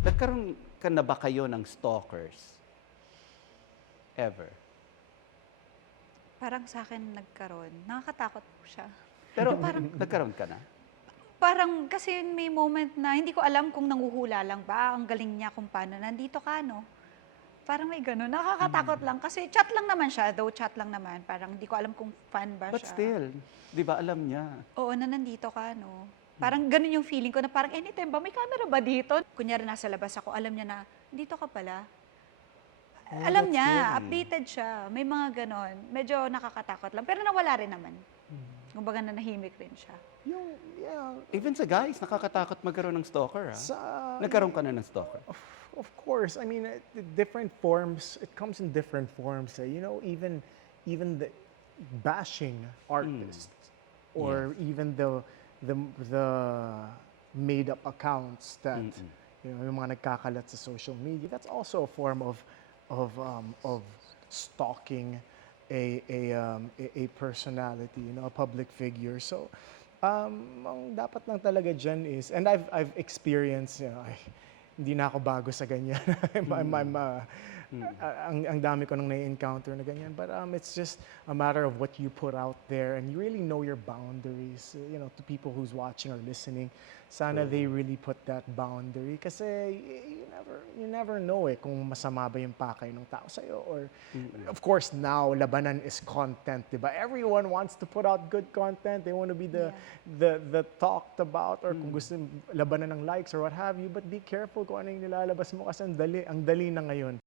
Nagkaroon ka na ba kayo ng stalkers? Ever? Parang sa'kin nagkaroon. Nakakatakot po siya. Pero Yung parang nagkaroon ka na? parang kasi may moment na hindi ko alam kung nanghuhula lang ba, ang galing niya kung paano, "Nandito ka 'no?" Parang may gano'n. Nakakatakot lang kasi chat lang naman siya, though chat lang naman. Parang hindi ko alam kung fan ba But siya. still, 'di ba alam niya? Oo, na nandito ka 'no? Parang gano'n yung feeling ko na parang anytime ba, "May camera ba dito?" Kunyari nasa labas ako, alam niya na, "Dito ka pala." Oh, Alam that's niya, scary. updated siya. May mga gano'n. Medyo nakakatakot lang, pero nawala rin naman. Kumbaga nanahimik rin siya. Yung, yeah, Even sa guys, nakakatakot magkaroon ng stalker, sa, Nagkaroon ka na ng stalker? of course, I mean, the different forms, it comes in different forms. You know, even the bashing artists, or even the the made up accounts that you know, yung mga nagkakalat sa social media. That's also a form of stalking a personality, you know, a public figure. So, ang dapat lang talaga dyan is, and I've experienced, you know, hindi na ako bago sa ganyan. Ang dami ko nang na-encounter na ganyan. But it's just a matter of what you put out there, and you really know your boundaries, you know, to people who's watching or listening. Sana they really put that boundary kasi you never know kung masama ba yung pakay ng tao sa'yo, or of course now labanan is content, diba? Everyone wants to put out good content. They want to be the talked about, or kung gusto labanan ng likes or what have you, but be careful kung ano yung nilalabas mo kasi ang dali na ngayon.